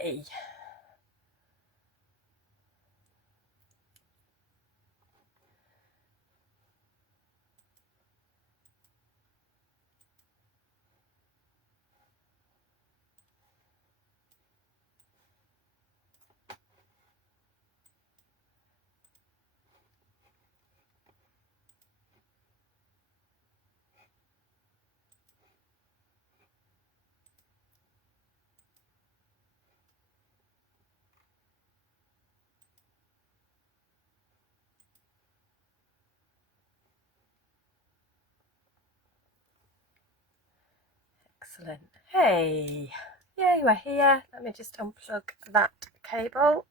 Hey. Excellent. Hey. Yeah, you are here. Let me just unplug that cable.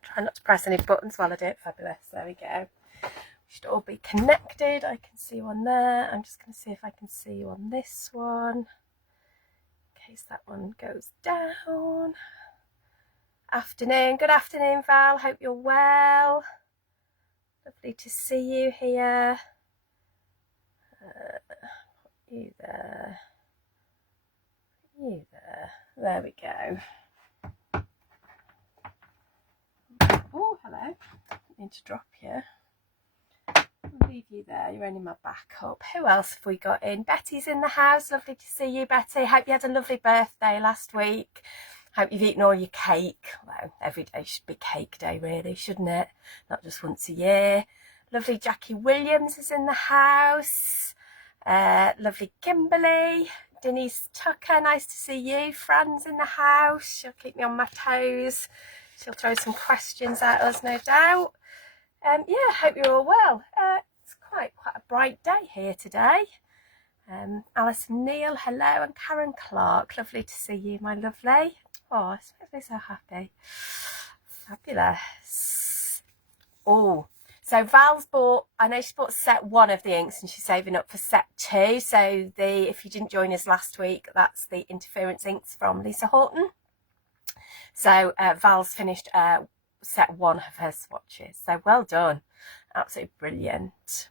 Try not to press any buttons while I do it. Fabulous. There we go. We should all be connected. I can see you on there. I'm just going to see if I can see you on this one, in case that one goes down. Afternoon. Good afternoon, Val. Hope you're well. Lovely to see you here. You there. You there. There we go. Oh, hello. Need to drop you. I'll leave you there. You're only my backup. Who else have we got in? Betty's in the house. Lovely to see you, Betty. Hope you had a lovely birthday last week. Hope you've eaten all your cake. Well, every day should be cake day, really, shouldn't it? Not just once a year. Lovely Jackie Williams is in the house. Lovely Kimberly. Denise Tucker, nice to see you. Fran's in the house. She'll keep me on my toes. She'll throw some questions at us, no doubt. Yeah, hope you're all well. It's quite a bright day here today. Alison Neal, hello, and Karen Clark, lovely to see you, my lovely. Oh, it makes me so happy. Fabulous. Oh, so Val's bought, I know she bought set 1 of the inks and she's saving up for set 2. So if you didn't join us last week, that's the Interference inks from Lisa Horton. So Val's finished set 1 of her swatches. So well done. Absolutely brilliant.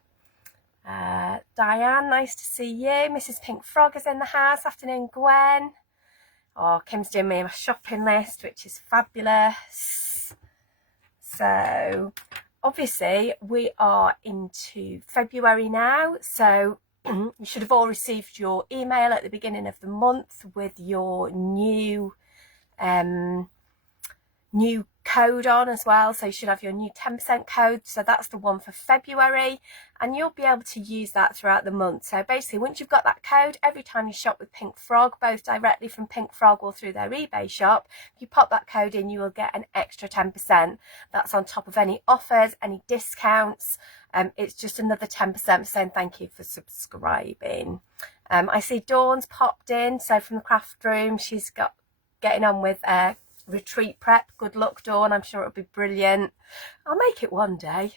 Diane, nice to see you. Mrs. Pink Frog is in the house. Afternoon, Gwen. Oh, Kim's doing me my shopping list, which is fabulous. So obviously we are into February now, so you should have all received your email at the beginning of the month with your new code on as well. So you should have your new 10% code. So that's the one for February, and you'll be able to use that throughout the month. So basically, once you've got that code, every time you shop with Pink Frog, both directly from Pink Frog or through their eBay shop, if you pop that code in, you will get an extra 10%. That's on top of any offers, any discounts. It's just another 10% saying thank you for subscribing. I see Dawn's popped in, so from the craft room, she's getting on with retreat prep. Good luck, Dawn. I'm sure it'll be brilliant. I'll make it one day.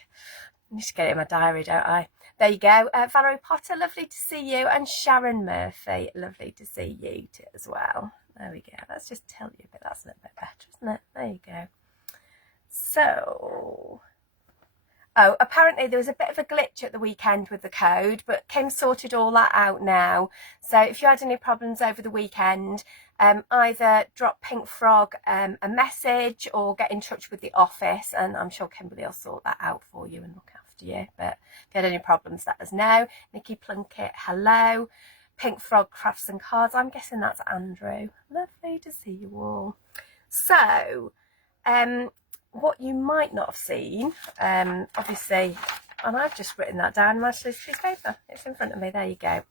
I need to get it in my diary, don't I? There you go. Valerie Potter, lovely to see you. And Sharon Murphy, lovely to see you too as well. There we go. Let's just tell you a bit. That's a little bit better, isn't it? There you go. So, oh, apparently there was a bit of a glitch at the weekend with the code, but Kim sorted all that out now. So if you had any problems over the weekend, either drop Pink Frog a message or get in touch with the office, and I'm sure Kimberly will sort that out for you and look after you. But if you had any problems, let us know. Nikki Plunkett, hello. Pink Frog Crafts and Cards, I'm guessing that's Andrew. Lovely to see you all. So, what you might not have seen, obviously, and I've just written that down on my piece of paper. It's in front of me. There you go.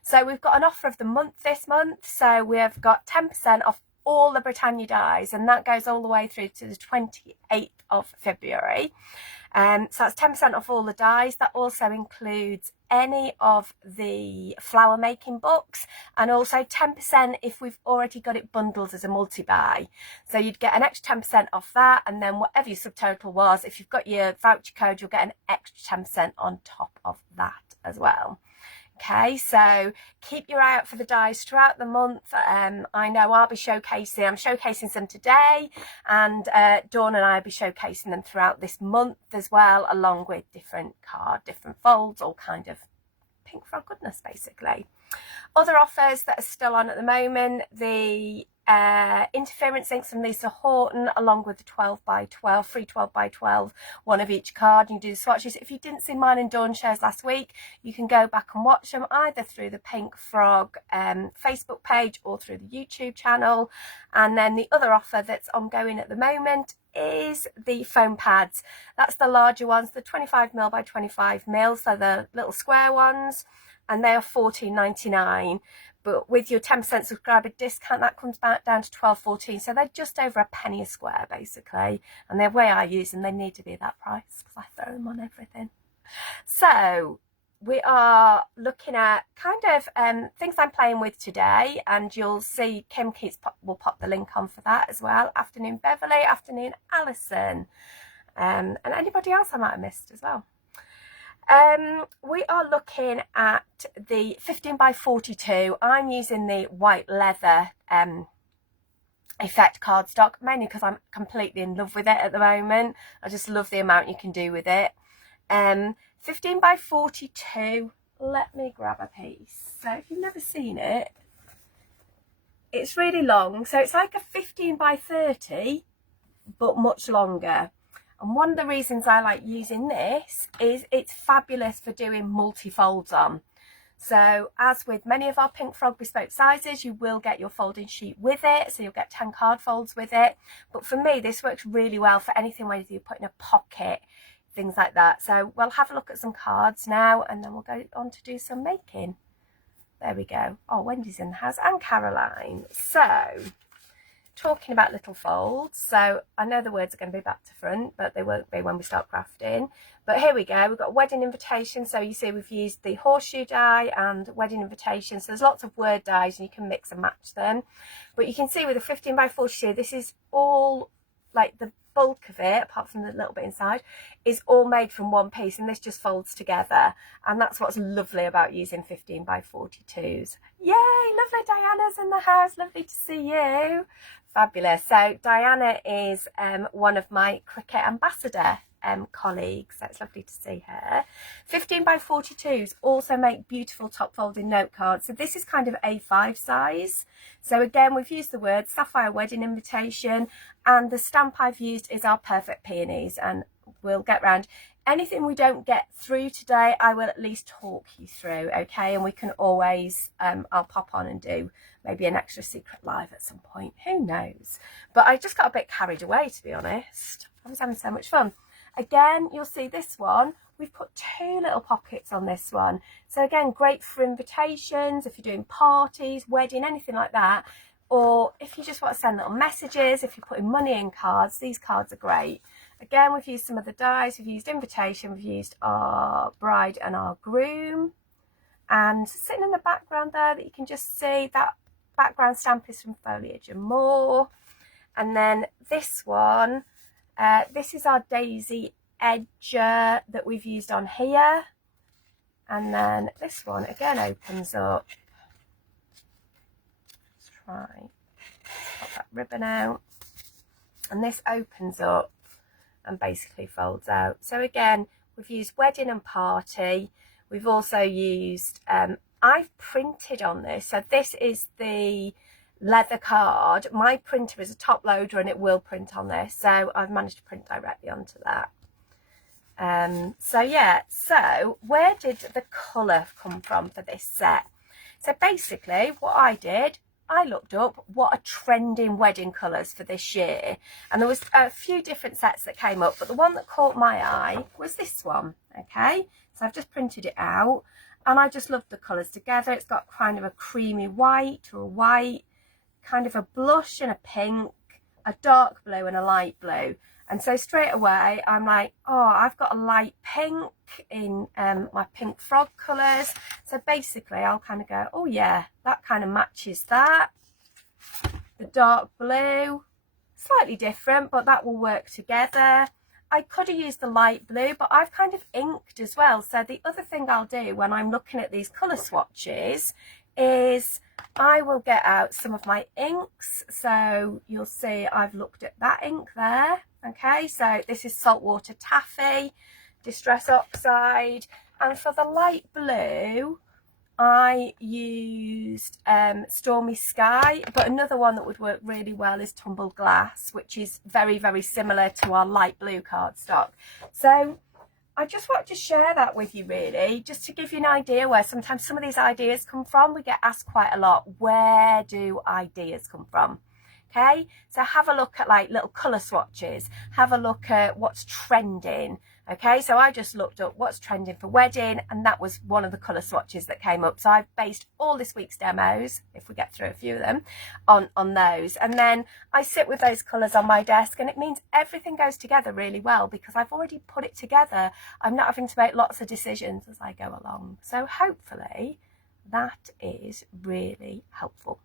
So we've got an offer of the month this month. So we have got 10% off all the Britannia dies, and that goes all the way through to the 28th of February. So that's 10% off all the dies. That also includes any of the flower making books, and also 10% if we've already got it bundled as a multi-buy. So you'd get an extra 10% off that, and then whatever your subtotal was, if you've got your voucher code, you'll get an extra 10% on top of that as well. Okay, so keep your eye out for the dies throughout the month. I know I'm showcasing some today, and Dawn and I will be showcasing them throughout this month as well, along with different folds, all kind of Pink Frog goodness, basically. Other offers that are still on at the moment, the interference inks from Lisa Horton, along with the 12 by 12, free 12 by 12, one of each card. You can do the swatches. If you didn't see mine and Dawn shows last week, you can go back and watch them either through the Pink Frog Facebook page or through the YouTube channel. And then the other offer that's ongoing at the moment is the foam pads. That's the larger ones, the 25mm by 25mm, so the little square ones, and they are $14.99. But with your 10% subscriber discount, that comes back down to $12.14. So they're just over a penny a square, basically. And the way I use them, they need to be that price because I throw them on everything. So we are looking at kind of things I'm playing with today, and you'll see Kim Keats will pop the link on for that as well. Afternoon Beverly, afternoon Alison, and anybody else I might have missed as well. We are looking at the 15 by 42. I'm using the white leather effect cardstock, mainly because I'm completely in love with it at the moment. I just love the amount you can do with it. 15 by 42, let me grab a piece. So if you've never seen it, it's really long. So it's like a 15 by 30, but much longer. And one of the reasons I like using this is it's fabulous for doing multi-folds on. So as with many of our Pink Frog bespoke sizes, you will get your folding sheet with it. So you'll get 10 card folds with it. But for me, this works really well for anything where you put in a pocket, things like that. So we'll have a look at some cards now, and then we'll go on to do some making. There we go. Oh, Wendy's in the house, and Caroline. So talking about little folds, so I know the words are going to be back to front, but they won't be when we start crafting. But here we go, we've got wedding invitation. So you see we've used the horseshoe die and wedding invitation. So there's lots of word dies and you can mix and match them. But you can see with the 15 by 42, this is all like the bulk of it, apart from the little bit inside, is all made from one piece, and this just folds together. And that's what's lovely about using 15 by 42s. Yay, lovely, Diana's in the house, lovely to see you. Fabulous. So Diana is one of my Cricut ambassador colleagues, so it's lovely to see her. 15 by 42s also make beautiful top folding note cards. So this is kind of A5 size. So again, we've used the word Sapphire Wedding Invitation, and the stamp I've used is our Perfect Peonies, and we'll get round. Anything we don't get through today, I will at least talk you through, okay? And we can always, I'll pop on and do maybe an extra secret live at some point, who knows? But I just got a bit carried away, to be honest. I was having so much fun. Again, you'll see this one, we've put 2 little pockets on this one. So again, great for invitations, if you're doing parties, wedding, anything like that. Or if you just want to send little messages, if you're putting money in cards, these cards are great. Again, we've used some of the dies, we've used invitation, we've used our bride and our groom. And sitting in the background there that you can just see, that background stamp is from Foliage and More. And then this one, this is our daisy edger that we've used on here. And then this one again opens up. Let's try, pop that ribbon out. And this opens up and basically folds out. So again, we've used wedding and party. We've also used, I've printed on this. So this is the leather card. My printer is a top loader and it will print on this. So I've managed to print directly onto that. So yeah, so where did the colour come from for this set? So basically what I did, I looked up what are trending wedding colours for this year, and there was a few different sets that came up, but the one that caught my eye was this one. Okay, so I've just printed it out, and I just loved the colours together. It's got kind of a creamy white or a white, kind of a blush and a pink, a dark blue and a light blue. And so straight away I'm like, oh, I've got a light pink in my Pink Frog colours. So basically I'll kind of go, oh yeah, that kind of matches that. The dark blue, slightly different, but that will work together. I could have used the light blue, but I've kind of inked as well. So the other thing I'll do when I'm looking at these colour swatches is I will get out some of my inks. So you'll see I've looked at that ink there. Okay, so this is Saltwater Taffy, Distress Oxide. And for the light blue, I used Stormy Sky, but another one that would work really well is Tumbled Glass, which is very, very similar to our light blue cardstock. So I just wanted to share that with you, really, just to give you an idea where sometimes some of these ideas come from. We get asked quite a lot, where do ideas come from? Okay, so have a look at like little colour swatches, have a look at what's trending. Okay, so I just looked up what's trending for wedding, and that was one of the colour swatches that came up. So I've based all this week's demos, if we get through a few of them, on those. And then I sit with those colours on my desk, and it means everything goes together really well because I've already put it together. I'm not having to make lots of decisions as I go along. So hopefully that is really helpful.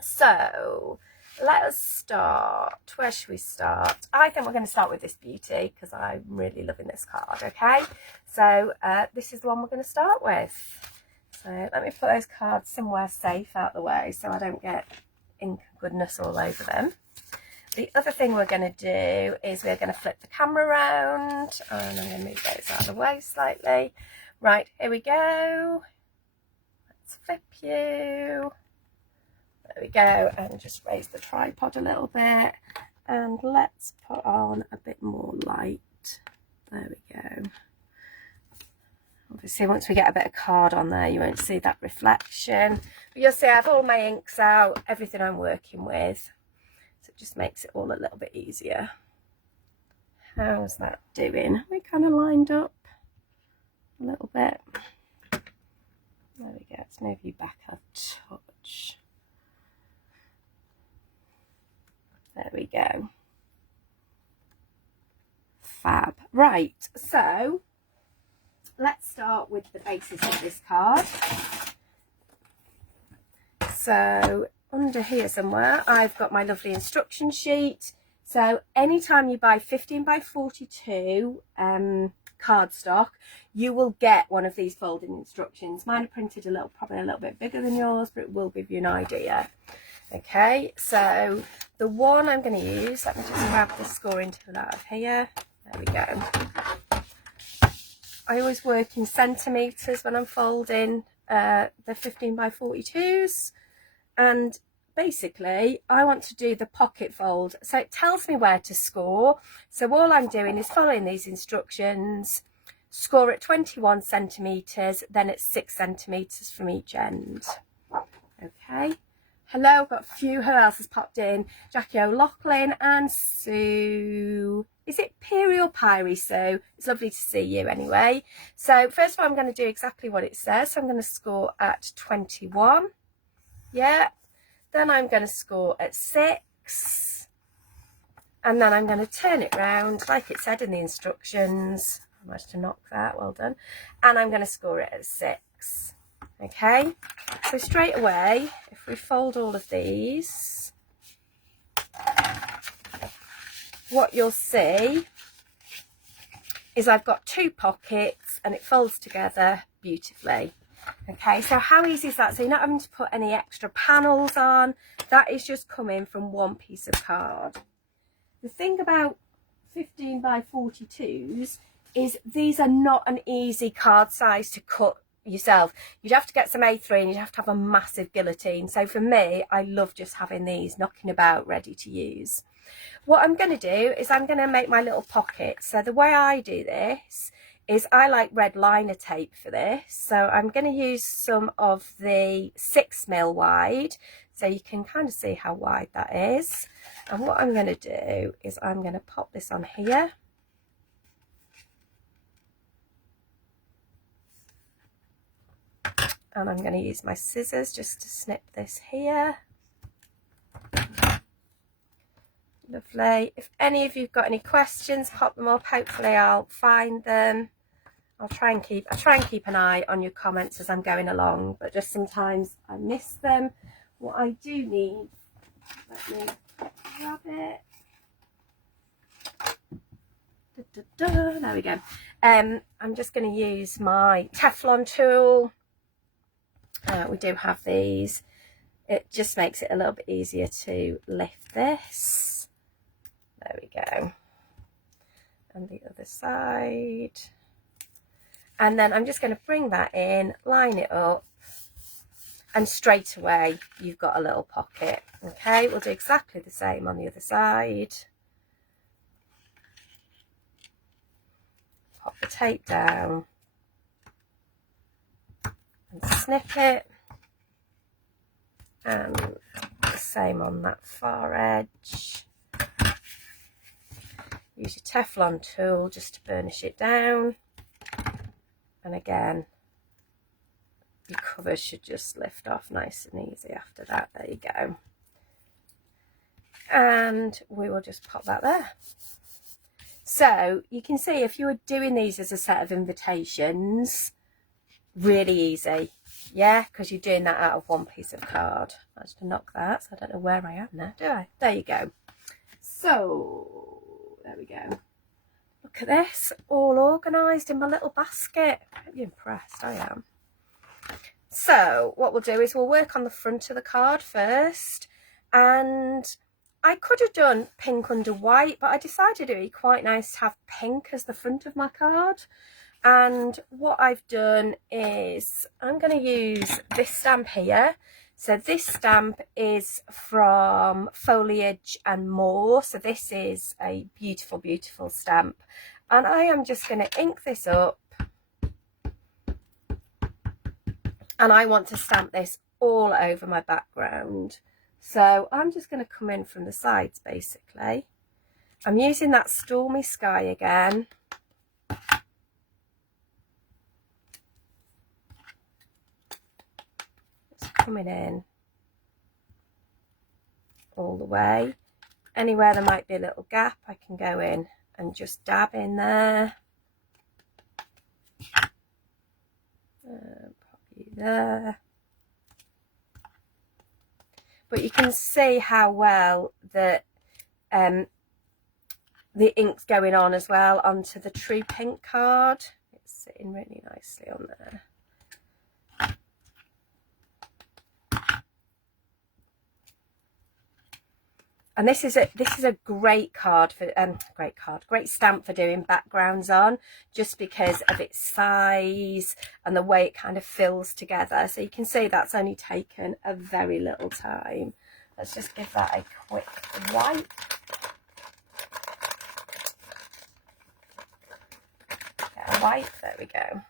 So let us start. Where should we start? I think we're going to start with this beauty because I'm really loving this card. Okay, so this is the one we're going to start with. So let me put those cards somewhere safe out the way so I don't get ink goodness all over them. The other thing we're going to do is we're going to flip the camera around, and I'm going to move those out of the way slightly. Right, here we go. Let's flip you. There we go, and just raise the tripod a little bit, and let's put on a bit more light. There we go. Obviously once we get a bit of card on there you won't see that reflection, but you'll see I have all my inks out, everything I'm working with, so it just makes it all a little bit easier. How's that doing? We kind of lined up a little bit. There we go, let's move you back a touch. There we go. Fab. Right, so let's start with the basis of this card. So under here somewhere I've got my lovely instruction sheet. So anytime you buy 15 by 42 cardstock, you will get one of these folding instructions. Mine are printed probably a little bit bigger than yours, but it will give you an idea. Okay, so the one I'm going to use, let me just grab the scoring tool out of here. There we go. I always work in centimetres when I'm folding the 15 by 42s, and basically I want to do the pocket fold, so it tells me where to score. So all I'm doing is following these instructions, score at 21 centimetres, then it's 6 centimetres from each end. Okay. Hello, I've got a few, who else has popped in? Jackie O'Loughlin and Sue. Is it Piri or Pyrie, Sue? It's lovely to see you anyway. So first of all, I'm going to do exactly what it says. So I'm going to score at 21. Yeah. Then I'm going to score at 6. And then I'm going to turn it round, like it said in the instructions. I managed to knock that, well done. And I'm going to score it at 6. Okay, so straight away, if we fold all of these, what you'll see is I've got 2 pockets and it folds together beautifully. Okay, so how easy is that? So you're not having to put any extra panels on, that is just coming from one piece of card. The thing about 15 by 42s is these are not an easy card size to cut yourself. You'd have to get some A3 and you'd have to have a massive guillotine. So for me, I love just having these knocking about ready to use. What I'm going to do is I'm going to make my little pocket. So the way I do this is I like red liner tape for this. So I'm going to use some of the 6mm wide, so you can kind of see how wide that is. And what I'm going to do is I'm going to pop this on here. And I'm going to use my scissors just to snip this here. Lovely. If any of you've got any questions, pop them up. Hopefully I'll find them. I'll try and keep an eye on your comments as I'm going along, but just sometimes I miss them. What I do need, let me grab it. There we go. I'm just going to use my Teflon tool. We do have these. It just makes it a little bit easier to lift this. There we go. And the other side. And then I'm just going to bring that in, line it up, and straight away you've got a little pocket. Okay, we'll do exactly the same on the other side. Pop the tape down and snip it, and the same on that far edge. Use your Teflon tool just to burnish it down, and again your cover should just lift off nice and easy after that. There you go. And we will just pop that there. So you can see if you were doing these as a set of invitations, really easy, yeah, because you're doing that out of one piece of card. I have to knock that, so I don't know where I am now, do I? There you go. So there we go. Look at this, all organised in my little basket. Are you impressed? I am. So what we'll do is we'll work on the front of the card first, and I could have done pink under white, but I decided it would be quite nice to have pink as the front of my card. And what I've done is I'm going to use this stamp here. So this stamp is from Foliage and More. So this is a beautiful, beautiful stamp. And I am just going to ink this up. And I want to stamp this all over my background. So I'm just going to come in from the sides, basically. I'm using that Stormy Sky again. Just coming in all the way. Anywhere there might be a little gap, I can go in and just dab in there. Pop you there. But you can see how well that the ink's going on as well onto the True Pink card. It's sitting really nicely on there. And this is a great card for great stamp for doing backgrounds on, just because of its size and the way it kind of fills together. So you can see that's only taken a very little time. Let's just give that a quick wipe. Get a wipe, there we go.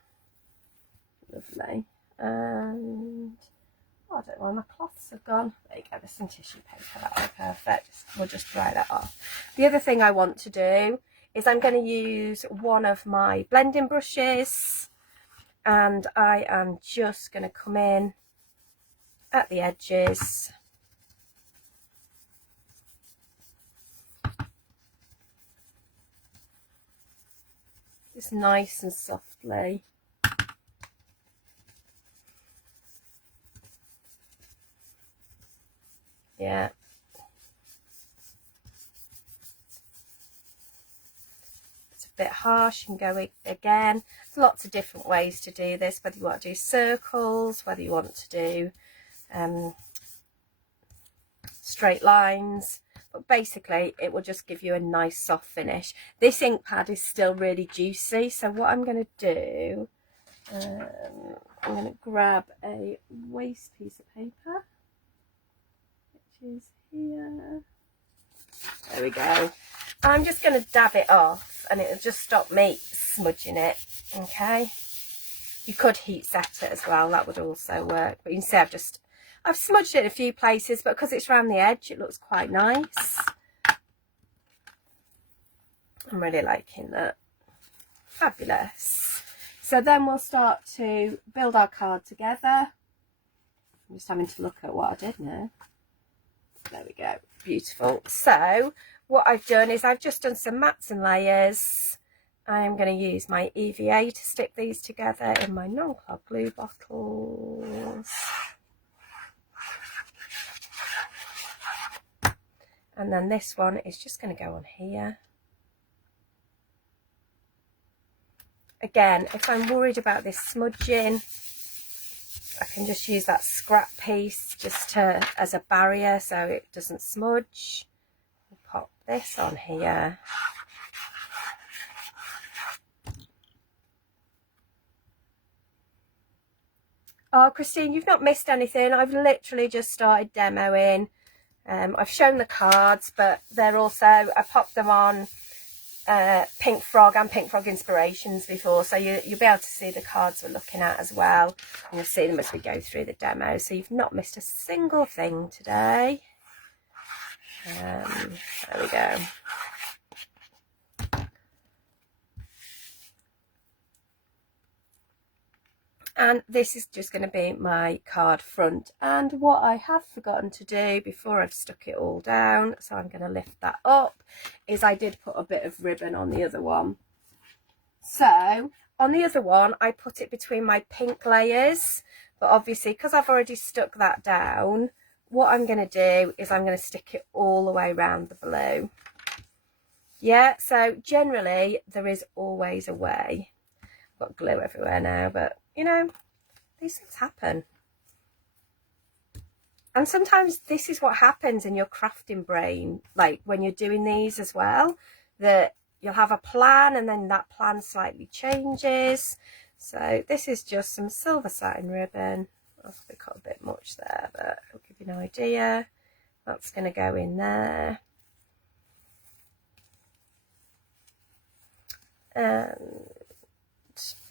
Lovely. And I don't know where my cloths have gone. There you go, there's some tissue paper, that'll be perfect. We'll just dry that off. The other thing I want to do is I'm going to use one of my blending brushes, and I am just going to come in at the edges. Just nice and softly. Yeah. It's a bit harsh, you can go again. There's lots of different ways to do this, whether you want to do circles, whether you want to do straight lines. But basically it will just give you a nice soft finish. This ink pad is still really juicy, so what I'm going to do, I'm going to grab a waste piece of paper, which is here. There we go. I'm just going to dab it off, and it'll just stop me smudging it. Okay, you could heat set it as well, that would also work, but you can see I've smudged it in a few places, but because it's around the edge it looks quite nice. I'm really liking that. Fabulous. So then we'll start to build our card together. I'm just having to look at what I did now. There we go, beautiful. So what I've done is I've just done some mats and layers. I'm going to use my EVA to stick these together in my non-clog glue bottles. And then this one is just going to go on here. Again, if I'm worried about this smudging, I can just use that scrap piece just as a barrier so it doesn't smudge. We'll pop this on here. Oh, Christine, you've not missed anything. I've literally just started demoing. I've shown the cards, but they're also, I popped them on Pink Frog and Pink Frog Inspirations before, so you'll be able to see the cards we're looking at as well. And you'll see them as we go through the demo, so you've not missed a single thing today. There we go. And this is just going to be my card front. And what I have forgotten to do before I've stuck it all down, so I'm going to lift that up, is I did put a bit of ribbon on the other one. So on the other one, I put it between my pink layers, but obviously because I've already stuck that down, what I'm going to do is I'm going to stick it all the way around the blue. Yeah, so generally there is always a way. I've got glue everywhere now, but you know, these things happen. And sometimes this is what happens in your crafting brain, like when you're doing these as well, that you'll have a plan and then that plan slightly changes. So this is just some silver satin ribbon. I've probably cut a bit much there, but it'll give you an idea. That's going to go in there. And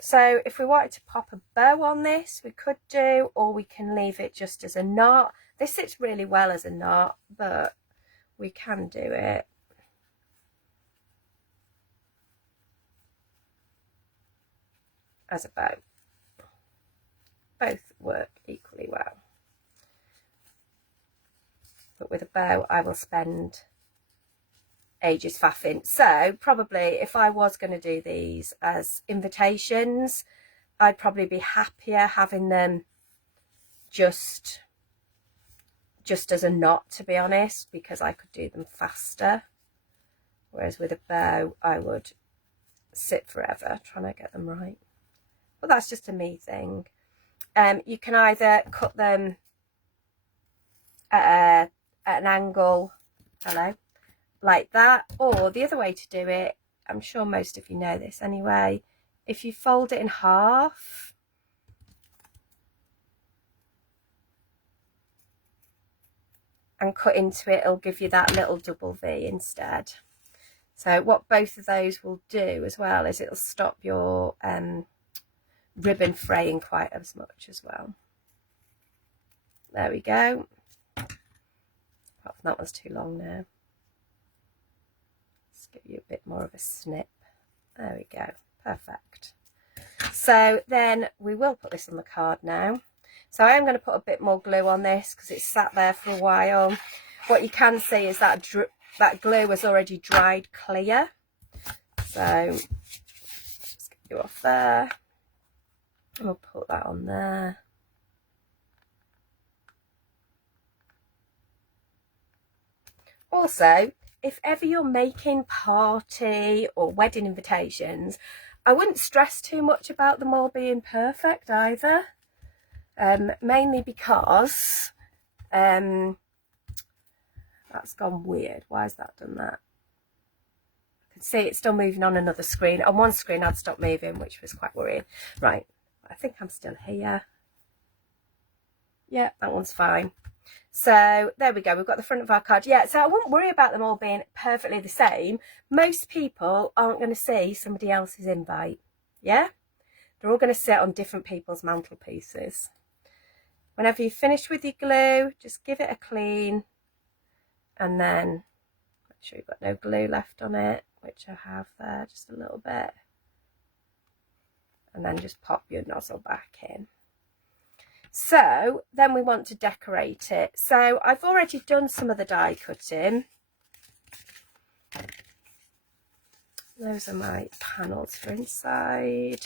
so if we wanted to pop a bow on this, we could do, or we can leave it just as a knot. This sits really well as a knot, but we can do it. As a bow. Both work equally well. But with a bow, I will spend ages faffing. So probably if I was going to do these as invitations, I'd probably be happier having them just as a knot, to be honest, because I could do them faster. Whereas with a bow, I would sit forever trying to get them right. But that's just a me thing. You can either cut them at an angle, like that, or the other way to do it, I'm sure most of you know this anyway, if you fold it in half and cut into it, it'll give you that little double V instead. So what both of those will do as well is it'll stop your ribbon fraying quite as much as well. There we go. That one's too long now. Let's give you a bit more of a snip. There we go. Perfect. So then we will put this on the card now. So I am going to put a bit more glue on this because it's sat there for a while. What you can see is that that glue has already dried clear. So just get you off there. And we'll put that on there. Also, if ever you're making party or wedding invitations, I wouldn't stress too much about them all being perfect either. Mainly because that's gone weird. Why has that done that? I can see it's still moving on another screen. On one screen I'd stopped moving, which was quite worrying. Right, I think I'm still here. Yeah, that one's fine. So there we go, we've got the front of our card. Yeah, so I wouldn't worry about them all being perfectly the same. Most people aren't going to see somebody else's invite. Yeah, they're all going to sit on different people's mantelpieces. Whenever you've finished with your glue, just give it a clean and then make sure you've got no glue left on it, which I have there just a little bit, and then just pop your nozzle back in. So then we want to decorate it. So I've already done some of the die cutting. Those are my panels for inside,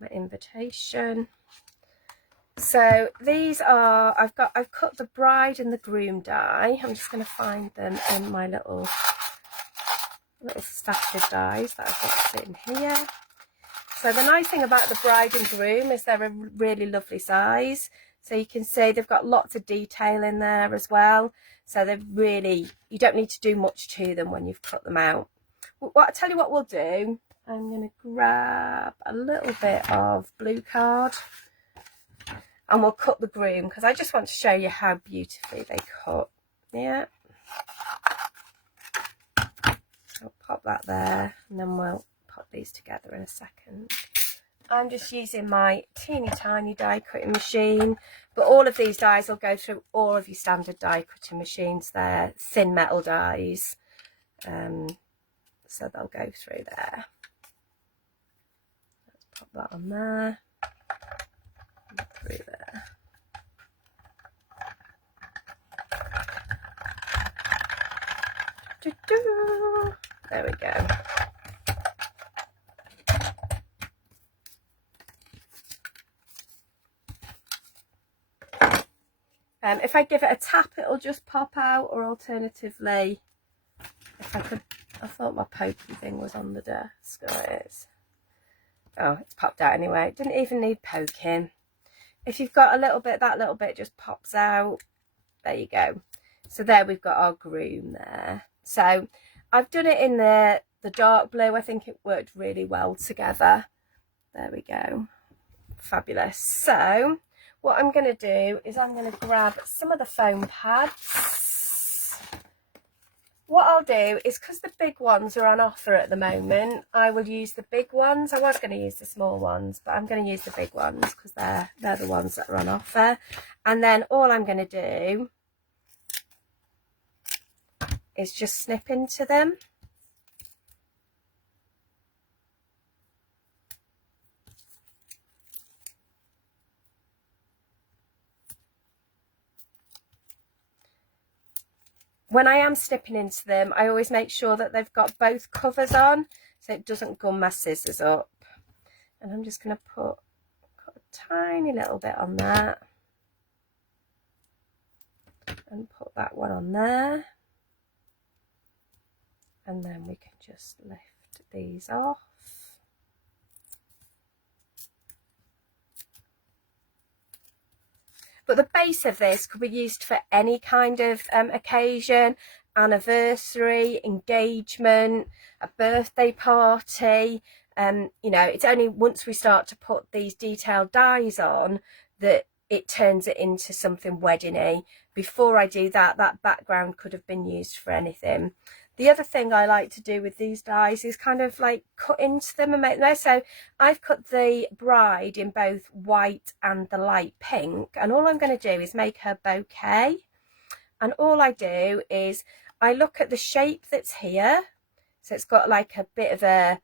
my invitation. So these are, I've cut the bride and the groom die. I'm just going to find them in my little stack of dies that I've got sitting here. So the nice thing about the bride and groom is they're a really lovely size. So you can see they've got lots of detail in there as well. So they're really, you don't need to do much to them when you've cut them out. I'll tell you what we'll do. I'm going to grab a little bit of blue card. and we'll cut the groom because I just want to show you how beautifully they cut. Yeah. I'll pop that there and then we'll pop these together in a second. I'm just using my teeny tiny die cutting machine, but all of these dies will go through all of your standard die cutting machines. They're thin metal dies, so they'll go through there. Let's pop that on there and through there. There we go. If I give it a tap, it'll just pop out, or alternatively, if I could, I thought my pokey thing was on the desk. Oh, it is. Oh, it's popped out anyway. It didn't even need poking. If you've got a little bit, that little bit just pops out. There you go. So there we've got our groom there. So I've done it in the dark blue. I think it worked really well together. There we go. Fabulous. So what I'm going to do is I'm going to grab some of the foam pads. What I'll do is, because the big ones are on offer at the moment, I will use the big ones. I was going to use the small ones, but I'm going to use the big ones because they're the ones that are on offer. And then all I'm going to do is just snip into them. When I am snipping into them, I always make sure that they've got both covers on so it doesn't gum my scissors up. And I'm just going to put a tiny little bit on that and put that one on there. And then we can just lift these off. But the base of this could be used for any kind of occasion, anniversary, engagement, a birthday party. You know, it's only once we start to put these detailed dies on that it turns it into something wedding-y. Before I do that, that background could have been used for anything. The other thing I like to do with these dies is kind of like cut into them and make them. So I've cut the bride in both white and the light pink, and all I'm going to do is make her bouquet. And all I do is I look at the shape that's here. So it's got like a bit of a,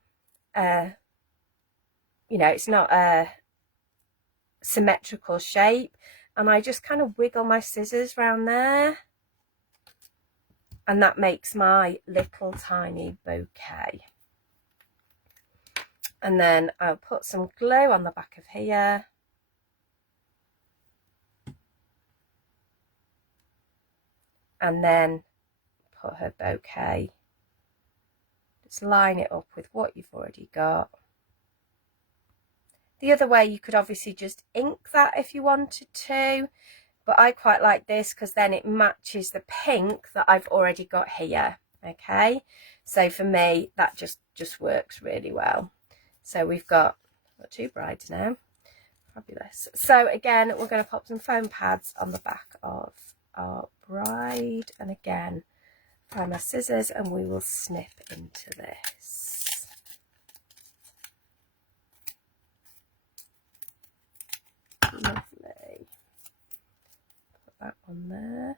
you know, it's not a symmetrical shape. And I just kind of wiggle my scissors around there. And that makes my little tiny bouquet. And then I'll put some glue on the back of here. And then put her bouquet. Just line it up with what you've already got. The other way, you could obviously just ink that if you wanted to. But I quite like this because then it matches the pink that I've already got here. Okay, so for me that just works really well. So we've got two brides now. Fabulous. So again, we're going to pop some foam pads on the back of our bride, and again find my scissors and we will snip into this. Lovely. That on there.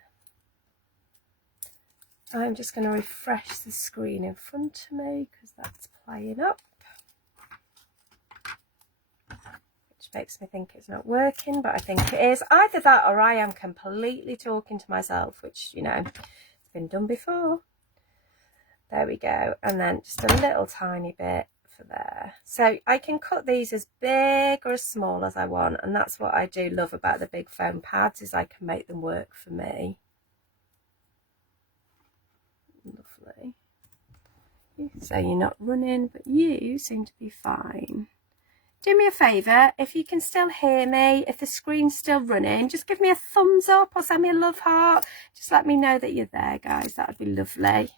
I'm just going to refresh the screen in front of me because that's playing up, which makes me think it's not working, but I think it is. Either that or I am completely talking to myself, which, you know, it's been done before. There we go. And then just a little tiny bit for there. So I can cut these as big or as small as I want, and that's what I do love about the big foam pads, is I can make them work for me. Lovely. So you're not running, but you seem to be fine. Do me a favour, if you can still hear me, if the screen's still running, just give me a thumbs up or send me a love heart. Just let me know that you're there, guys. That would be lovely.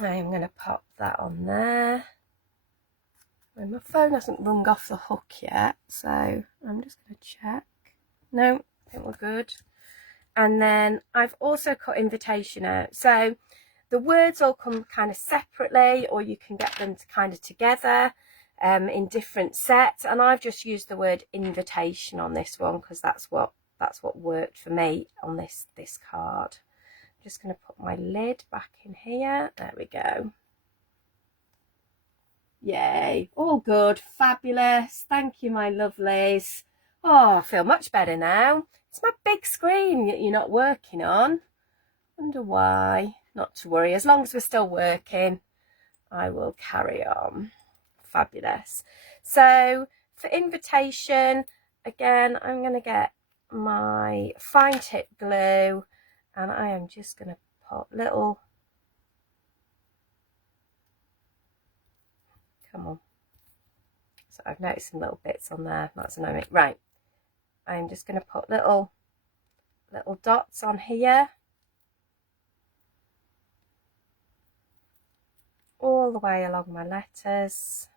I'm going to pop that on there. And my phone hasn't rung off the hook yet, so I'm just going to check. No, I think we're good. And then I've also cut invitation out. So the words all come kind of separately, or you can get them kind of together in different sets. And I've just used the word invitation on this one because that's what worked for me on this card. I'm just going to put my lid back in here. There we go. Yay, all good, fabulous. Thank you, my lovelies. Oh, I feel much better now. It's my big screen you're not working on. Wonder why. Not to worry, as long as we're still working, I will carry on. Fabulous. So for invitation, again, I'm going to get my fine tip glue and I am just going to put little, come on. So I've noticed some little bits on there. That's annoying. Right. I'm just going to put little dots on here. All the way along my letters.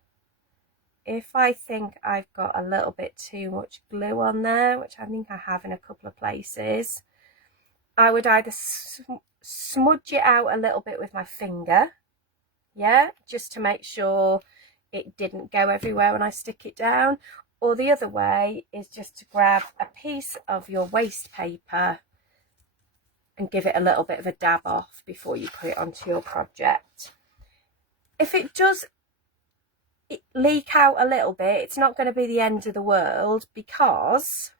If I think I've got a little bit too much glue on there, which I think I have in a couple of places, I would either smudge it out a little bit with my finger, yeah, just to make sure it didn't go everywhere when I stick it down, or the other way is just to grab a piece of your waste paper and give it a little bit of a dab off before you put it onto your project. If it does leak out a little bit, it's not going to be the end of the world because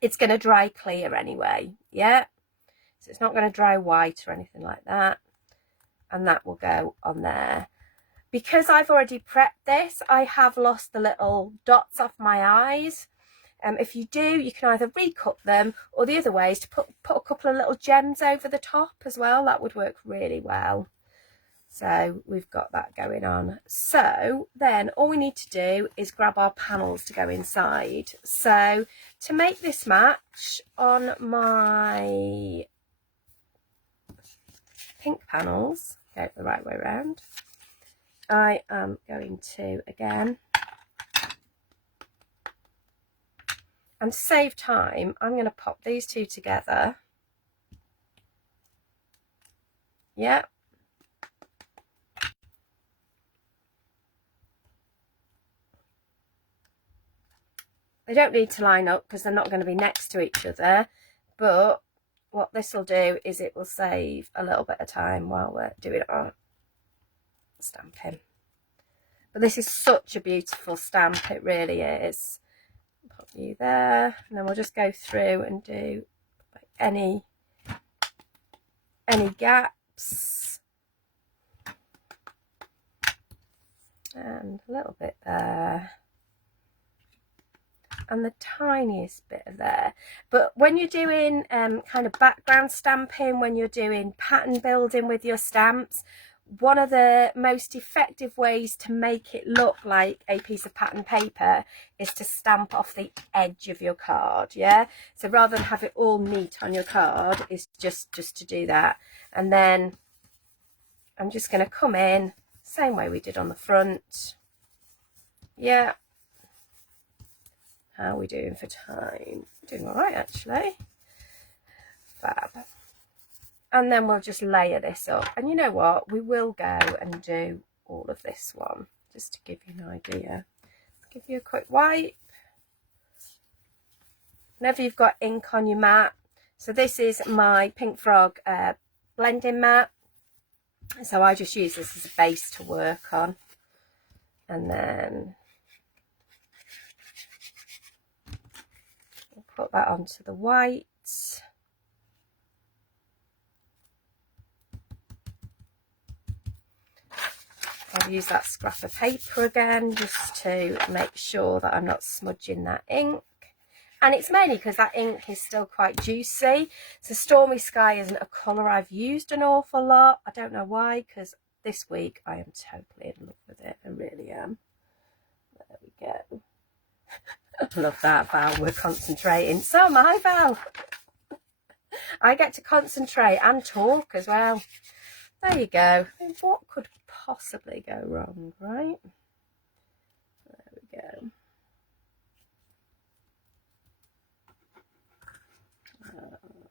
it's going to dry clear anyway, yeah, so it's not going to dry white or anything like that, and that will go on there. Because I've already prepped this, I have lost the little dots off my eyes. If you do, you can either recut them, or the other way is to put a couple of little gems over the top as well. That would work really well. So we've got that going on. So then all we need to do is grab our panels to go inside. So to make this match on my pink panels, go the right way around, I am going to, again, and to save time, I'm going to pop these two together. Yeah. They don't need to line up because they're not going to be next to each other, but what this will do is it will save a little bit of time while we're doing our stamping. But this is such a beautiful stamp, it really is. Put you there, and then we'll just go through and do like any gaps, and a little bit there, and the tiniest bit of there. But when you're doing kind of background stamping, when you're doing pattern building with your stamps, one of the most effective ways to make it look like a piece of pattern paper is to stamp off the edge of your card, yeah? So rather than have it all neat on your card, is just to do that. And then I'm just going to come in, same way we did on the front. Yeah. How are we doing for time? Doing all right, actually. Fab. And then we'll just layer this up. And you know what? We will go and do all of this one, just to give you an idea. Let's give you a quick wipe. Whenever you've got ink on your mat. So this is my Pink Frog blending mat. So I just use this as a base to work on. And then we'll put that onto the white. I'll use that scrap of paper again just to make sure that I'm not smudging that ink. And it's mainly because that ink is still quite juicy. So Stormy Sky isn't a colour I've used an awful lot. I don't know why, because this week I am totally in love with it. I really am. There we go. I love that, Val. We're concentrating. So am I, Val. I get to concentrate and talk as well. There you go. What could possibly go wrong, right? go.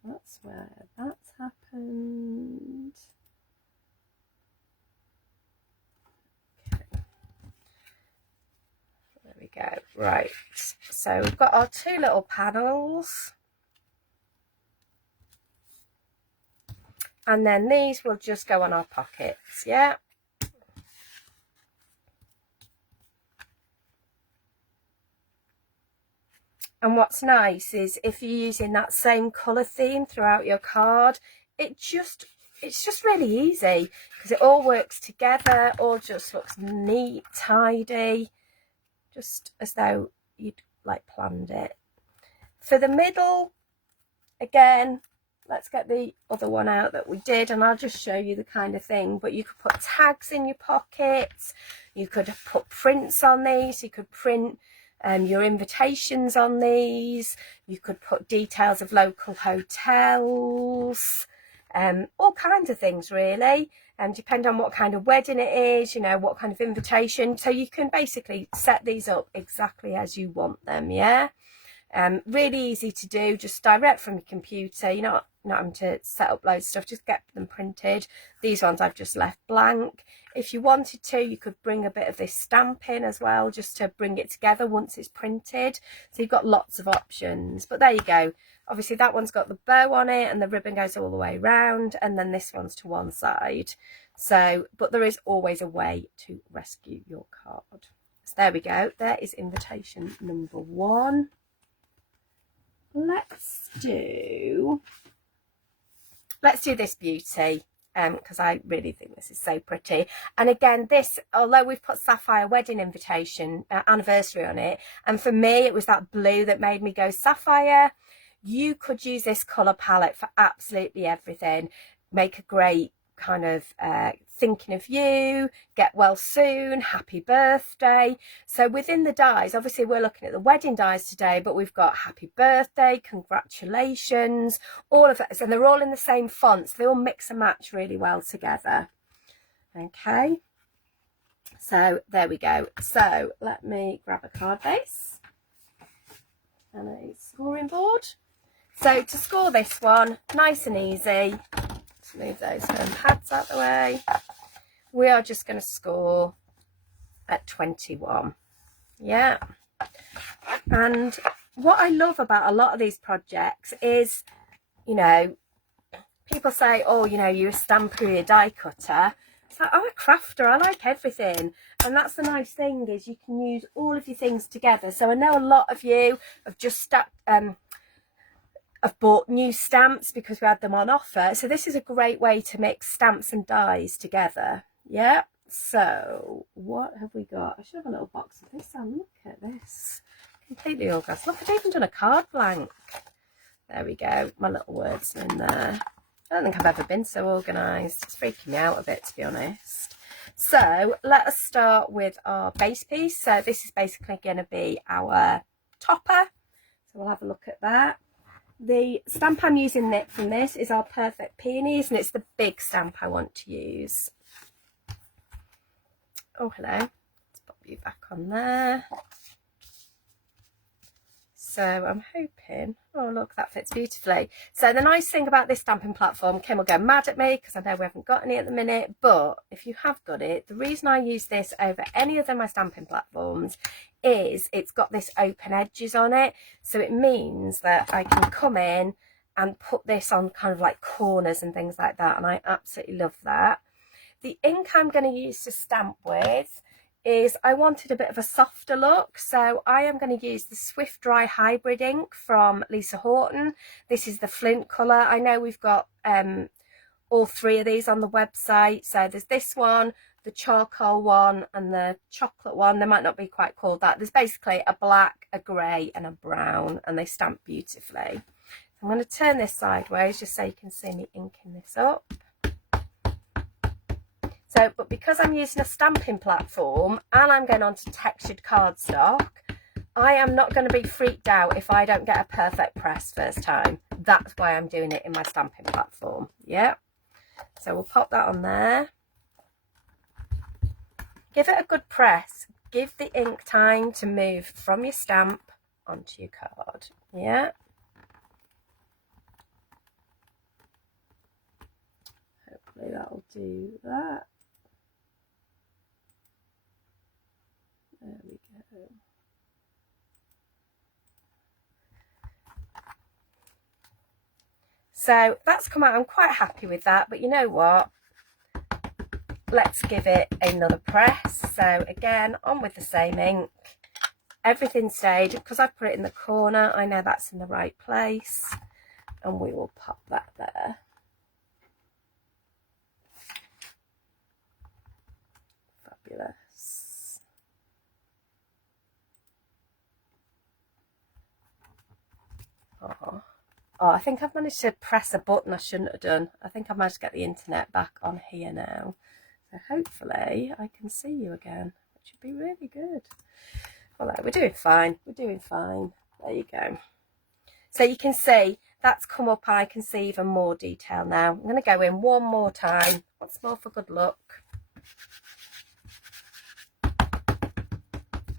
That's where that's happened. Okay. There we go. Right, so we've got our two little panels, and then these will just go on our pockets. Yeah. And what's nice is if you're using that same colour theme throughout your card, it's just really easy because it all works together, all just looks neat, tidy, just as though you'd like planned it. For the middle, again, let's get the other one out that we did, and I'll just show you the kind of thing. But you could put tags in your pockets, you could put prints on these, you could print your invitations on these, you could put details of local hotels, all kinds of things really, and depend on what kind of wedding it is, you know, what kind of invitation. So you can basically set these up exactly as you want them. Yeah. Really easy to do, just direct from your computer. You're not having to set up loads of stuff, just get them printed. These ones I've just left blank. If you wanted to, you could bring a bit of this stamp in as well, just to bring it together once it's printed. So you've got lots of options, but there you go. Obviously that one's got the bow on it and the ribbon goes all the way around, and then this one's to one side. So, but there is always a way to rescue your card. So there we go. There is invitation number 1. Let's do this beauty, because I really think this is so pretty. And again, this, although we've put sapphire wedding invitation anniversary on it, and for me it was that blue that made me go sapphire, you could use this colour palette for absolutely everything. Make a great kind of thinking of you, get well soon, happy birthday. So within the dies, obviously we're looking at the wedding dies today, but we've got happy birthday, congratulations, all of it, and they're all in the same fonts. They all mix and match really well together. Okay, so there we go. So let me grab a card base and a scoring board. So to score this one, nice and easy. Move those pads out the way. We are just going to score at 21. Yeah. And what I love about a lot of these projects is, you know, people say, oh, you know, you're a stamper, you're a die cutter. It's like, I'm a crafter, I like everything. And that's the nice thing, is you can use all of your things together. So I know a lot of you have just I've bought new stamps because we had them on offer. So this is a great way to mix stamps and dies together. Yeah. So what have we got? I should have a little box of this on. Look at this. Completely organised. Look, I've even done a card blank. There we go. My little words are in there. I don't think I've ever been so organised. It's freaking me out a bit, to be honest. So let us start with our base piece. So this is basically going to be our topper. So we'll have a look at that. The stamp I'm using from this is our Perfect Peonies, and it's the big stamp I want to use. Oh, hello. Let's pop you back on there. So I'm hoping, oh look, that fits beautifully. So the nice thing about this stamping platform, Kim will go mad at me because I know we haven't got any at the minute, but if you have got it, the reason I use this over any other of my stamping platforms is it's got this open edges on it. So it means that I can come in and put this on kind of like corners and things like that, and I absolutely love that. The ink I'm going to use to stamp with is, I wanted a bit of a softer look, so I am going to use the Swift Dry Hybrid ink from Lisa Horton. This is the Flint colour. I know we've got all 3 of these on the website. So there's this one, the charcoal one, and the chocolate one. They might not be quite called that. There's basically a black, a grey and a brown, and they stamp beautifully. So I'm going to turn this sideways just so you can see me inking this up. So, but because I'm using a stamping platform and I'm going on to textured cardstock, I am not going to be freaked out if I don't get a perfect press first time. That's why I'm doing it in my stamping platform. Yeah. So we'll pop that on there. Give it a good press. give the ink time to move from your stamp onto your card. Yeah. Hopefully that'll do that. There we go. So that's come out. I'm quite happy with that, but you know what? Let's give it another press. So again, on with the same ink. Everything stayed because I put it in the corner. I know that's in the right place, and we will pop that there. Fabulous. Oh, I think I've managed to press a button I shouldn't have done. I think I've managed to get the internet back on here now. So hopefully I can see you again, which would be really good. Well, we're doing fine. We're doing fine. There you go. So you can see that's come up and I can see even more detail now. I'm going to go in one more time. Once more for good luck.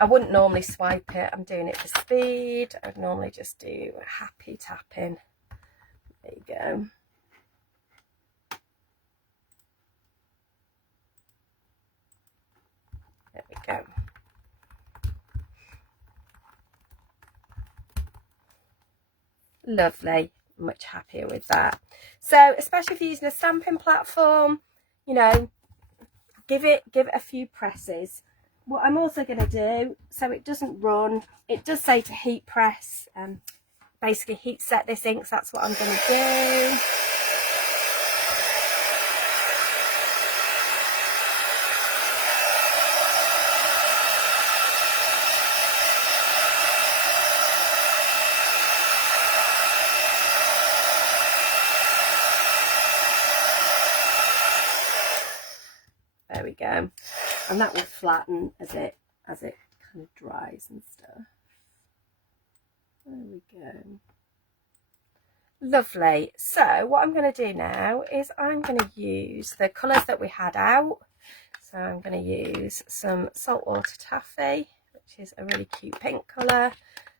I wouldn't normally swipe it. I'm doing it for speed. I'd normally just do happy tapping. There you go. There we go. Lovely. Much happier with that. So especially if you're using a stamping platform, you know, give it a few presses. What I'm also going to do, so it doesn't run, it does say to heat press, basically heat set this ink, so that's what I'm going to do. There we go, and that will flatten as it kind of dries and stuff. There we go. Lovely. So what I'm going to do now is I'm going to use the colours that we had out. So I'm going to use some Saltwater Taffy, which is a really cute pink colour.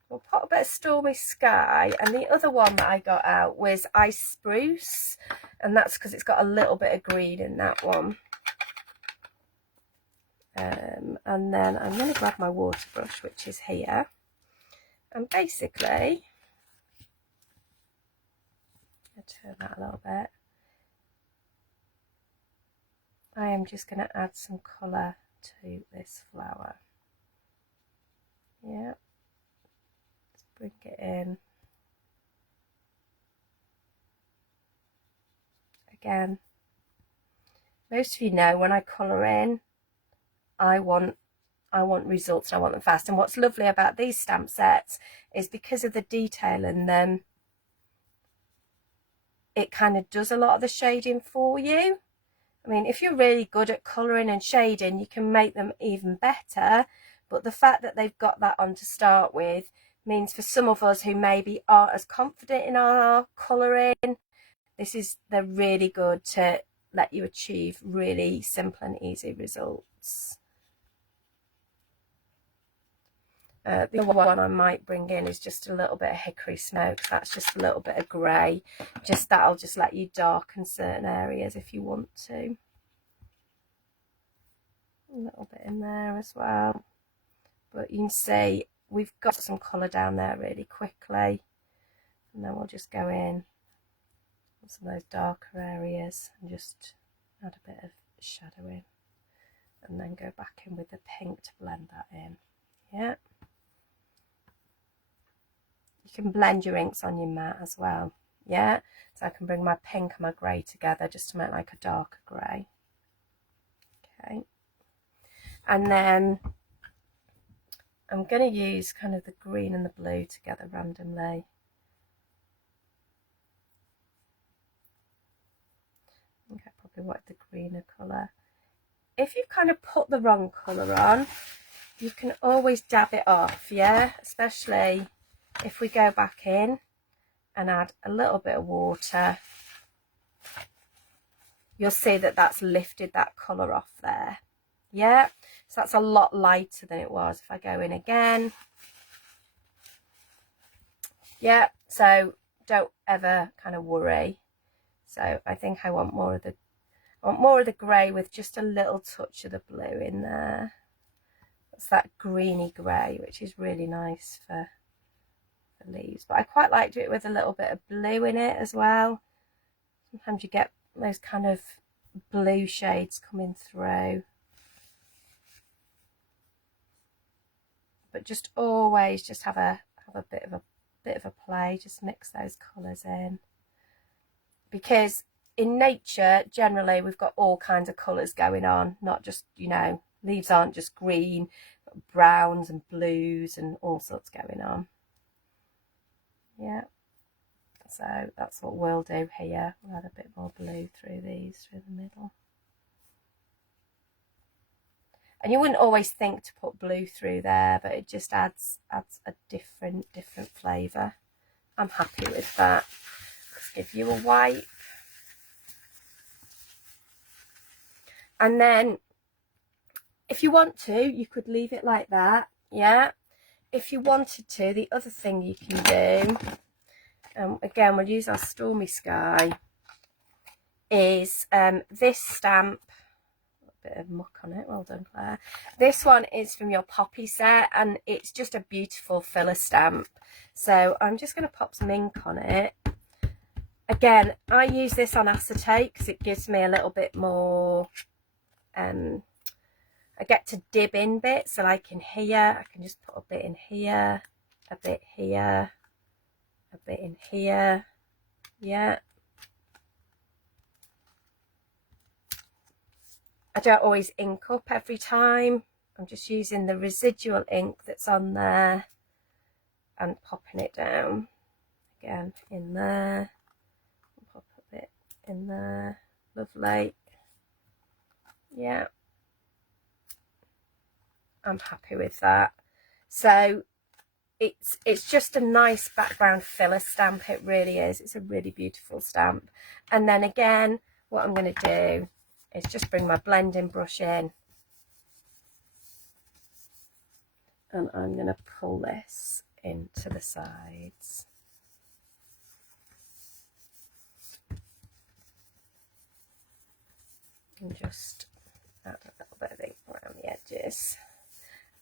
We'll put a bit of Stormy Sky, and the other one that I got out was Ice Spruce, and that's because it's got a little bit of green in that one. And then I'm going to grab my water brush, which is here, and basically I'll turn that a little bit. I am just going to add some colour to this flower. Yeah, let's bring it in. Again, most of you know when I colour in, I want results and I want them fast. And what's lovely about these stamp sets is because of the detail in them, it kind of does a lot of the shading for you. I mean, if you're really good at colouring and shading, you can make them even better. But the fact that they've got that on to start with means for some of us who maybe aren't as confident in our colouring, they're really good to let you achieve really simple and easy results. The other one I might bring in is just a little bit of Hickory Smoke. That's just a little bit of grey. That'll just let you darken certain areas if you want to. A little bit in there as well. But you can see we've got some colour down there really quickly. And then we'll just go in on some of those darker areas and just add a bit of shadowing. And then go back in with the pink to blend that in. Yeah. You can blend your inks on your mat as well. Yeah, so I can bring my pink and my grey together just to make like a darker grey. Okay, and then I'm going to use kind of the green and the blue together randomly. I think I probably want the greener colour. If you kind of put the wrong colour on, you can always dab it off, yeah, especially if we go back in and add a little bit of water, you'll see that that's lifted that colour off there. Yeah, So that's a lot lighter than it was. If I go in again, yeah, so don't ever kind of worry. So I think I want more of the grey with just a little touch of the blue in there. It's that greeny grey, which is really nice for leaves, but I quite like to do it with a little bit of blue in it as well. Sometimes you get those kind of blue shades coming through, but just always just have a bit of a play, just mix those colours in, because in nature generally we've got all kinds of colours going on, not just, you know, leaves aren't just green, browns and blues and all sorts going on. Yeah, so that's what we'll do here. We'll add a bit more blue through these, through the middle. And you wouldn't always think to put blue through there, but it just adds a different flavour. I'm happy with that. Let's give you a wipe. And then if you want to, you could leave it like that, yeah. If you wanted to, the other thing you can do, again, we'll use our Stormy Sky, is this stamp. A bit of muck on it, well done Claire. This one is from your Poppy set, and it's just a beautiful filler stamp. So I'm just going to pop some ink on it. Again, I use this on acetate because it gives me a little bit more, I get to dib in bits, so like in here, I can just put a bit in here, a bit here, a bit in here, yeah. I don't always ink up every time. I'm just using the residual ink that's on there and popping it down. Again, in there, pop a bit in there, lovely, yeah. I'm happy with that. So it's just a nice background filler stamp, it really is. It's a really beautiful stamp. And then again, what I'm going to do is just bring my blending brush in, and I'm going to pull this into the sides. And just add a little bit of ink around the edges.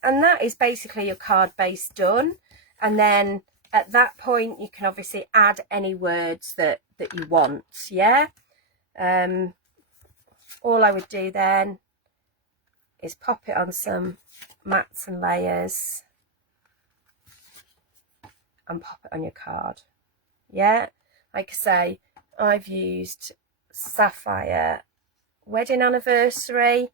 And that is basically your card base done. And then at that point you can obviously add any words that you want, yeah. All I would do then is pop it on some mats and layers and pop it on your card, yeah. Like I say, I've used Sapphire Wedding Anniversary,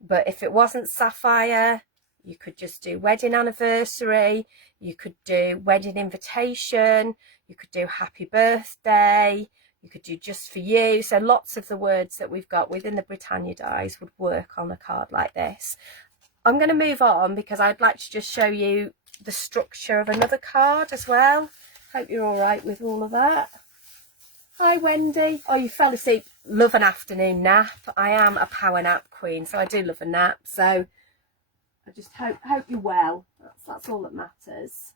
but if it wasn't Sapphire, you could just do Wedding Anniversary, you could do Wedding Invitation, you could do Happy Birthday, you could do Just For You. So lots of the words that we've got within the Britannia dies would work on a card like this. I'm going to move on because I'd like to just show you the structure of another card as well. Hope you're all right with all of that. Hi Wendy. Oh, you fell asleep. Love an afternoon nap. I am a power nap queen, so I do love a nap. So I just hope you're well. That's all that matters.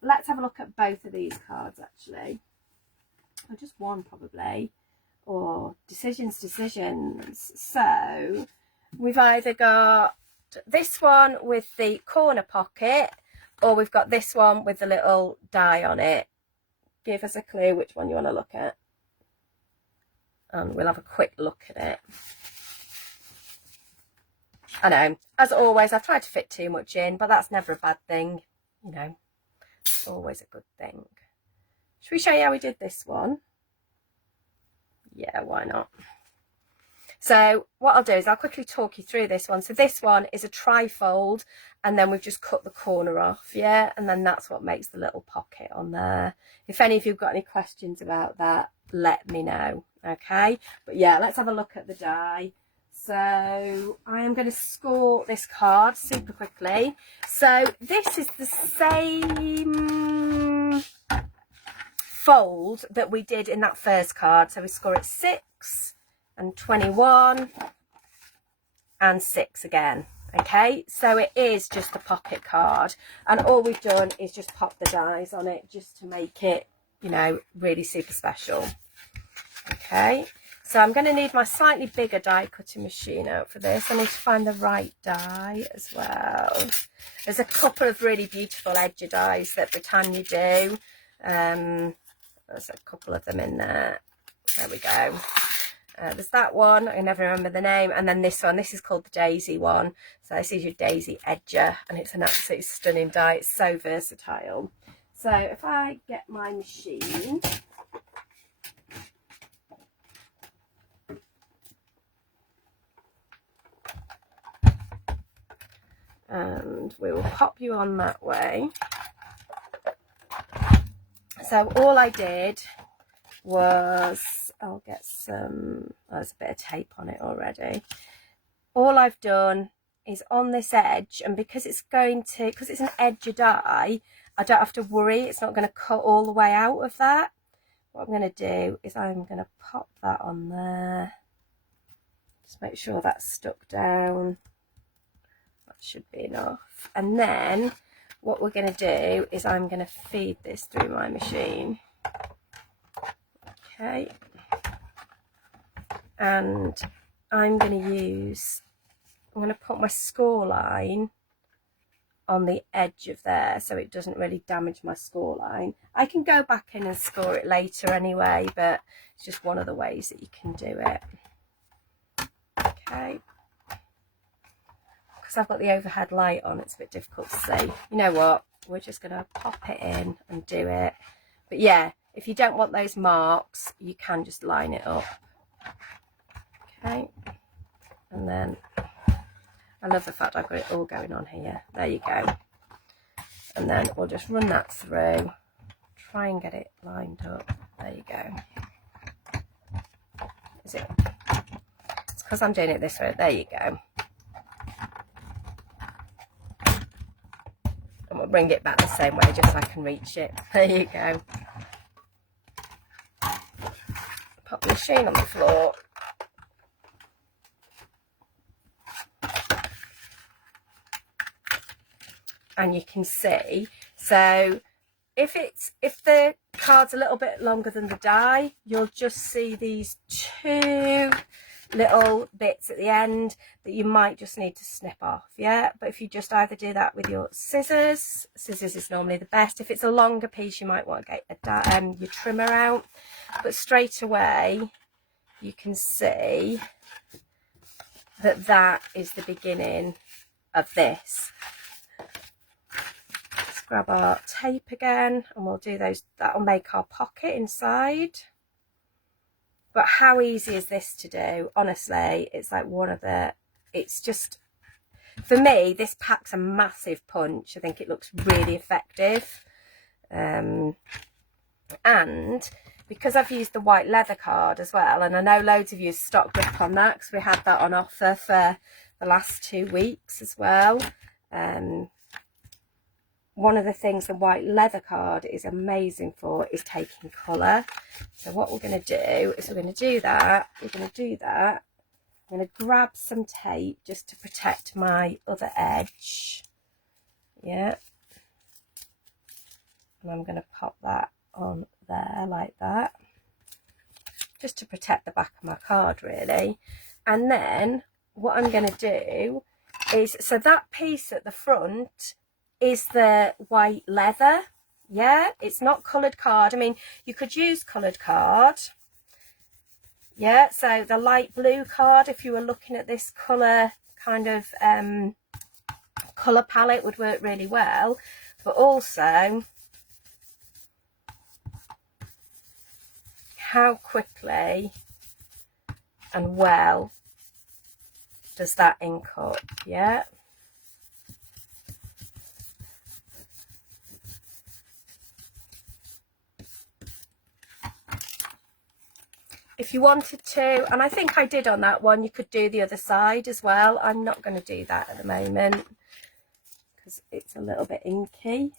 Let's have a look at both of these cards actually. Or just one probably. Or decisions. So we've either got this one with the corner pocket, or we've got this one with the little die on it. Give us a clue which one you want to look at, and we'll have a quick look at it. I know, as always, I've tried to fit too much in, but that's never a bad thing, you know, it's always a good thing. Should we show you how we did this one? Yeah, why not? So what I'll do is I'll quickly talk you through this one. So this one is a trifold, and then we've just cut the corner off, yeah, and then that's what makes the little pocket on there. If any of you've got any questions about that, let me know, okay? But yeah, let's have a look at the die. So I am going to score this card super quickly. So this is the same fold that we did in that first card. So we score it 6 and 21 and 6 again. Okay, so it is just a pocket card, and all we've done is just pop the dies on it just to make it, you know, really super special. Okay, so I'm going to need my slightly bigger die cutting machine out for this. I need to find the right die as well. There's a couple of really beautiful edger dies that Britannia do. There's a couple of them in there. There we go. There's that one, I never remember the name, and then this one, this is called the Daisy one. So this is your Daisy Edger, and it's an absolutely stunning die. It's so versatile. So if I get my machine, and we will pop you on that way. So all I did was, I'll get some, there's a bit of tape on it already. All I've done is on this edge, and because it's an edger die, I don't have to worry, it's not going to cut all the way out of that. What I'm going to do is I'm going to pop that on there. Just make sure that's stuck down. That should be enough. And then what we're going to do is I'm going to feed this through my machine. Okay. And I'm going to put my score line on the edge of there so it doesn't really damage my score line. I can go back in and score it later anyway, but it's just one of the ways that you can do it. Okay. Because I've got the overhead light on, it's a bit difficult to see. You know what? We're just going to pop it in and do it. But yeah, if you don't want those marks, you can just line it up. Okay. And then I love the fact I've got it all going on here. There you go. And then we'll just run that through. Try and get it lined up. There you go. Is it? It's because I'm doing it this way. There you go. And we'll bring it back the same way just so I can reach it. There you go. Pop the machine on the floor. And you can see, so if the card's a little bit longer than the die, you'll just see these 2 little bits at the end that you might just need to snip off. Yeah, but if you just either do that with your scissors is normally the best. If it's a longer piece, you might want to get your trimmer out, but straight away you can see that that is the beginning of this. Grab our tape again and we'll do those. That'll make our pocket inside. But how easy is this to do? Honestly, it's like it's just, for me, this packs a massive punch. I think it looks really effective. And because I've used the white leather card as well, and I know loads of you stocked up on that because we had that on offer for the last 2 weeks as well. One of the things the white leather card is amazing for is taking colour. So what we're going to do is we're going to do that. I'm going to grab some tape just to protect my other edge. Yeah. And I'm going to pop that on there like that. Just to protect the back of my card really. And then what I'm going to do is, so that piece at the front is the white leather. Yeah, it's not coloured card. I mean, you could use coloured card. Yeah, so the light blue card, if you were looking at this colour kind of colour palette, would work really well. But also, how quickly and well does that ink up? Yeah. If you wanted to, and I think I did on that one, you could do the other side as well. I'm not going to do that at the moment because it's a little bit inky.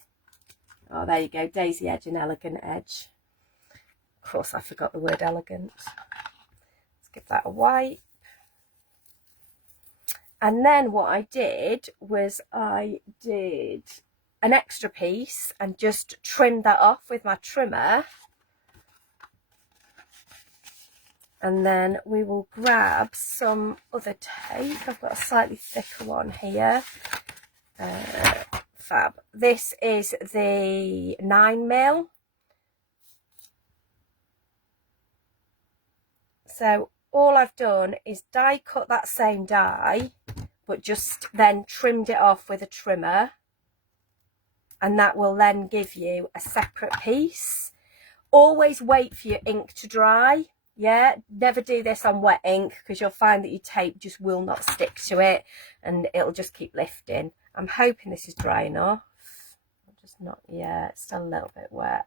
Oh, there you go, daisy edge and elegant edge. Of course, I forgot the word elegant. Let's give that a wipe. And then what I did was I did an extra piece and just trimmed that off with my trimmer. And then we will grab some other tape. I've got a slightly thicker one here. Fab. This is the 9mm. So all I've done is die cut that same die, but just then trimmed it off with a trimmer. And that will then give you a separate piece. Always wait for your ink to dry. Yeah, never do this on wet ink, because you'll find that your tape just will not stick to it and it'll just keep lifting. I'm hoping this is dry enough. Just not yet, it's still a little bit wet.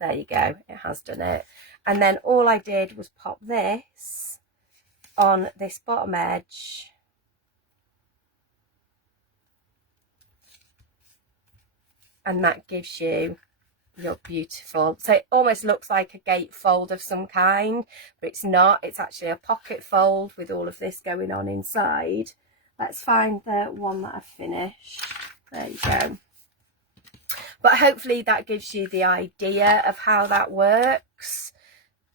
There you go, it has done it. And then all I did was pop this on this bottom edge. And that gives you your beautiful, so it almost looks like a gatefold of some kind, but it's not. It's actually a pocket fold with all of this going on inside. Let's find the one that I've finished. There you go. But hopefully that gives you the idea of how that works.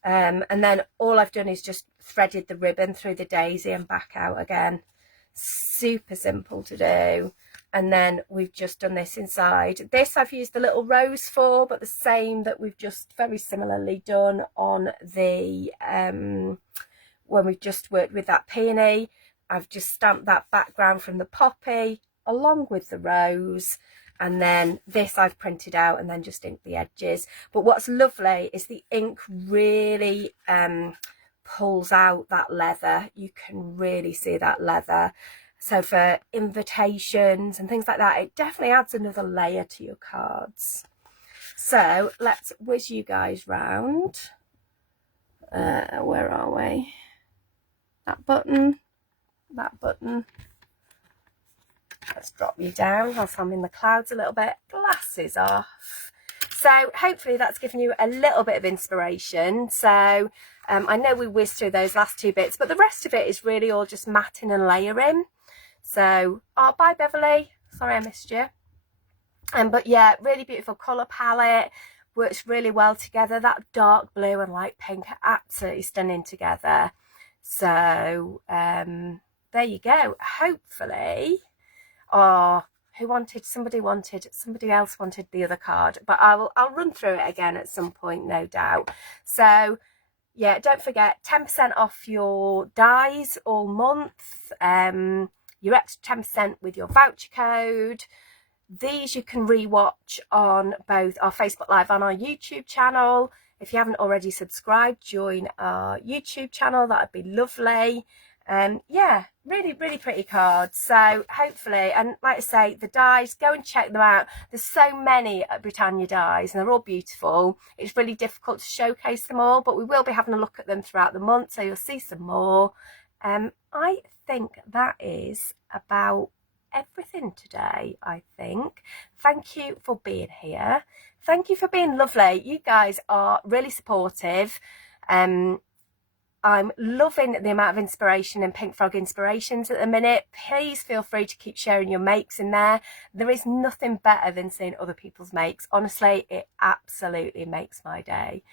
And then all I've done is just threaded the ribbon through the daisy and back out again. Super simple to do. And then we've just done this inside. This I've used the little rose for, but the same that we've just very similarly done on the, when we've just worked with that peony. I've just stamped that background from the poppy along with the rose. And then this I've printed out and then just inked the edges. But what's lovely is the ink really pulls out that leather. You can really see that leather. So for invitations and things like that, it definitely adds another layer to your cards. So let's whiz you guys round. Where are we? That button, that button. Let's drop you down whilst I'm in the clouds a little bit. Glasses off. So hopefully that's given you a little bit of inspiration. So I know we whizzed through those last two bits, but the rest of it is really all just matting and layering. So, oh, bye Beverly. Sorry I missed you. But yeah, really beautiful colour palette. Works really well together. That dark blue and light pink are absolutely stunning together. So, there you go. Hopefully, oh, somebody else wanted the other card, but I'll run through it again at some point, no doubt. So yeah, don't forget 10% off your dies all month. Your extra 10% with your voucher code. These you can rewatch on both our Facebook Live and our YouTube channel. If you haven't already subscribed, join our YouTube channel. That would be lovely. Yeah, really pretty cards. So hopefully, and like I say, the dies, go and check them out. There's so many at Britannia dies and they're all beautiful. It's really difficult to showcase them all, but we will be having a look at them throughout the month, so you'll see some more. I think that is about everything today. I think. Thank you for being here. Thank you for being lovely. You guys are really supportive. I'm loving the amount of inspiration in Pink Frog Inspirations at the minute. Please feel free to keep sharing your makes in there. There is nothing better than seeing other people's makes. Honestly, it absolutely makes my day.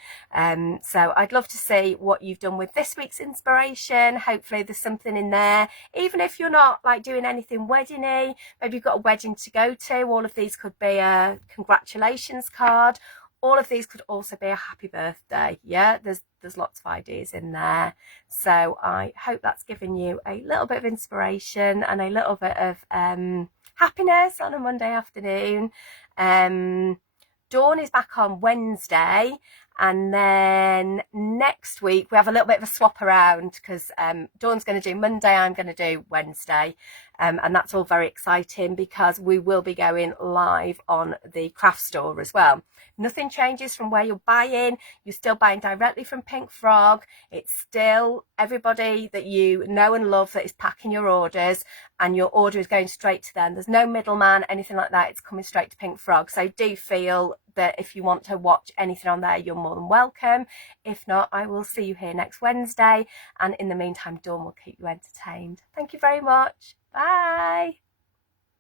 So I'd love to see what you've done with this week's inspiration. Hopefully there's something in there. Even if you're not like doing anything wedding-y, maybe you've got a wedding to go to. All of these could be a congratulations card. All of these could also be a happy birthday. Yeah, there's lots of ideas in there. So I hope that's given you a little bit of inspiration and a little bit of happiness on a Monday afternoon. Dawn is back on Wednesday. And then next week we have a little bit of a swap around because Dawn's going to do Monday, I'm going to do Wednesday. And that's all very exciting because we will be going live on the craft store as well. Nothing changes from where you're buying. You're still buying directly from Pink Frog. It's still everybody that you know and love that is packing your orders, and your order is going straight to them. There's no middleman, anything like that. It's coming straight to Pink Frog. So do feel that if you want to watch anything on there, you're more than welcome. If not, I will see you here next Wednesday. And in the meantime, Dawn will keep you entertained. Thank you very much. Bye.